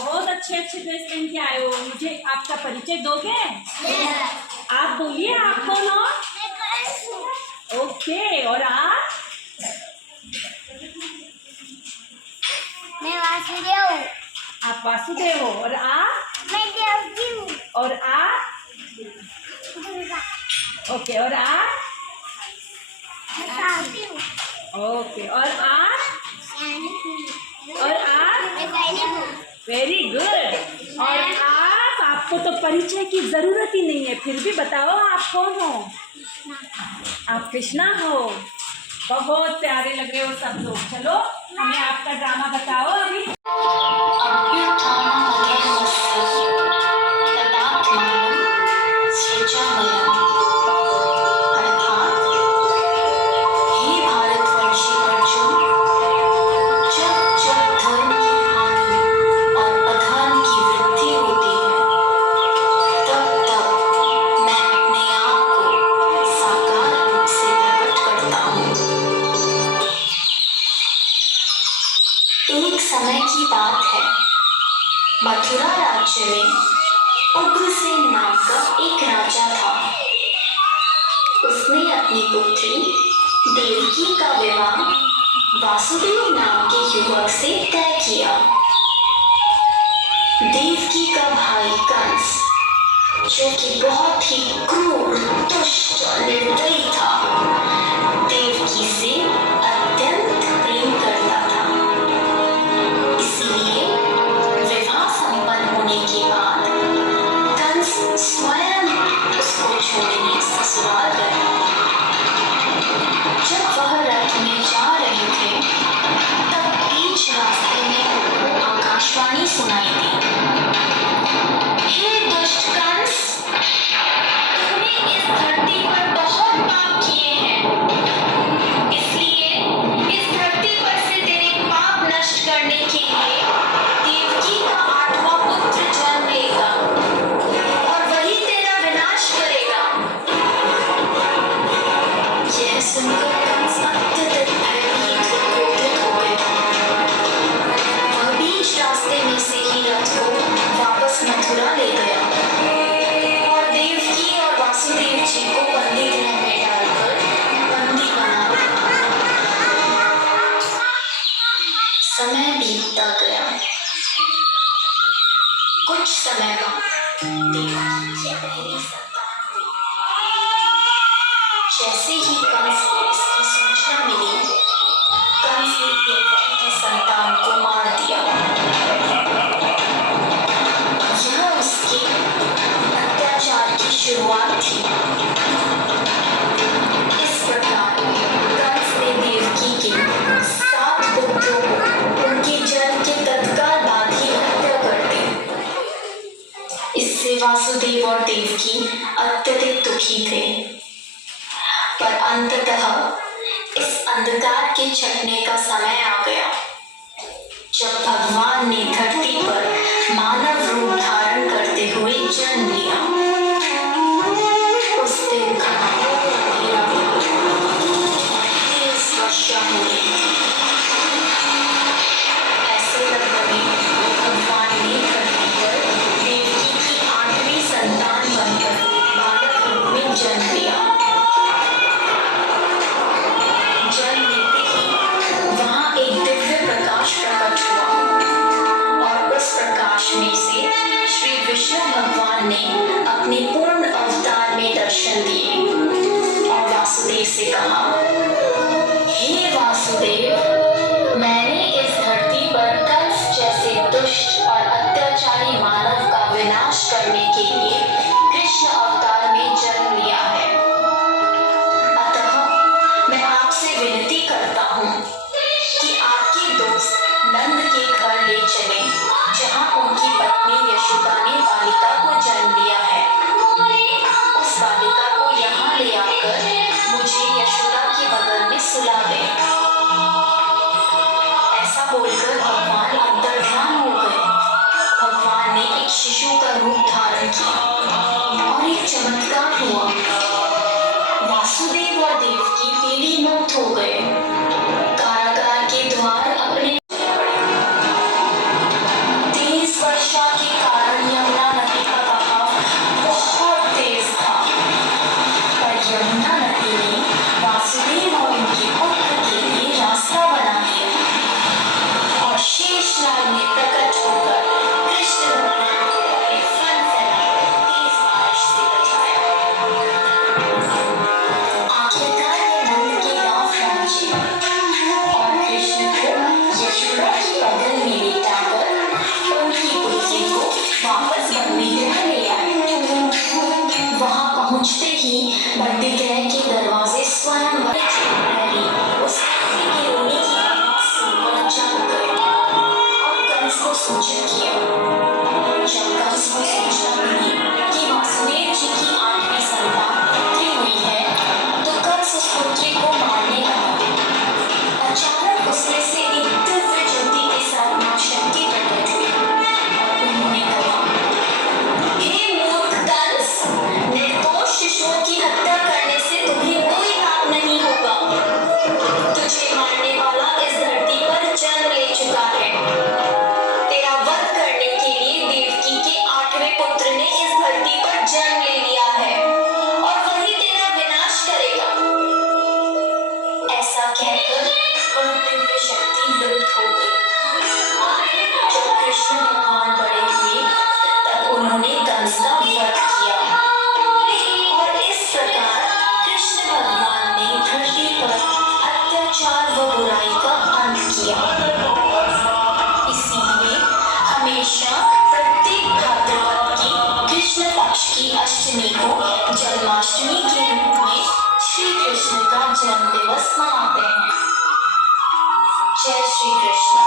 बहुत अच्छे अच्छे ड्रेस पहन के आए हो। मुझे आपका परिचय दोगे? आप बोलिए, आप कौन हो? ओके, और आप? मैं वासुदेव हूँ। आप वासुदेव हो। और आप? मैं देवकी हूँ। और आप? दुर्गा। ओके, और आप? मैं सावित्री हूँ। ओके, और आप? सैनिक हूँ। और आप? मैं सैनिक हूँ। Very good. और आपको तो परिचय की जरूरत ही नहीं है, फिर भी बताओ आप कौन हो? आप कृष्णा हो। बहुत प्यारे लग रहे हो सब लोग। चलो हमें आपका ड्रामा बताओ अभी। एक समय की बात है। मथुरा राज्य में उग्रसेन नाम का एक राजा था। उसने अपनी पुत्री देवकी का विवाह वासुदेव नाम के युवक से तय किया। देवकी का भाई कंस, जो कि बहुत ही क्रूर, दुष्ट और निर्दयी था, देवकी से अत्यंत प्रेम करता था। इसलिए विवाह संपन्न होने के बाद कंस स्वयं उसको छोड़ने ससुराल गया। जब वह रथ में जा रहे थे, तब बीच रास्ते में उनको आकाशवाणी सुनाई दी। हे दुष्ट कंस, तूने इस धरती पर बहुत पाप किए हैं, इसलिए इस धरती पर से तेरे पाप नष्ट करने के लिए देवकी का 8वां पुत्र जन्म लेगा और वही तेरा विनाश करेगा। यह सुनकर कंस अत्यधिक भयभीत व क्रोधित हो गया। वह बीच रास्ते में से ही रथ को वापस मथुरा ले गया और देवकी और वासुदेव जी को बंदी गृह में डालकर बंदी बना दिया। समय बीतता गया। कुछ समय बाद देवकी की पहली संतान हुई। जैसे ही कंस को इसकी सूचना मिली, कंस ने देवकी की संतान को मार दिया। यह उसके अत्याचार की शुरुआत थी। इस प्रकार कंस ने देवकी के 7 पुत्रों को उनके जन्म के तत्काल बाद ही हत्या कर दी। इससे वासुदेव और देवकी अत्यधिक दुखी थे। पर अंततः इस अंधकार के छटने का समय आ गया, जब भगवान ने धरती पर मानव रूप धारण करते हुए जन्म लिया। उस दिन घोर अंधेरा था, तेज वर्षा हो रही। ऐसे लगभग भगवान ने धरती पर देवकी की 8वीं संतान बनकर बालक रूप में जन्म लिया। जन्म लेते ही वहां एक दिव्य प्रकाश प्रकट हुआ और उस प्रकाश में से श्री विष्णु भगवान ने अपने पूर्ण अवतार में दर्शन दिए और वासुदेव से कहा, हे वासुदेव, मैंने इस धरती पर कंस जैसे दुष्ट और अत्याचारी मानव का विनाश करने के लिए कृष्ण अवतार में जन्म लिया है। अतः मैं आपसे विनती करता हूँ कि आपके दोस्त नंद के घर ले चलें, जहाँ उनकी पत्नी यशोदा ने बालिका को जन्म दिया है। उस बालिका को यहाँ ले आकर मुझे यशोदा के बगल में सुला दें। ऐसा बोलकर भगवान अंतर्ध्यान हो गए। भगवान ने एक शिशु का रूप धारण किया और एक चमत्कार हुआ। वासुदेव और देवकी पीढ़ी मुक्त हो गए। कारागार के द्वार अपने 30 वर्ष की अष्टमी को जन्माष्टमी के रूप में श्री कृष्ण का जन्म दिवस मनाते हैं। जय श्री कृष्ण।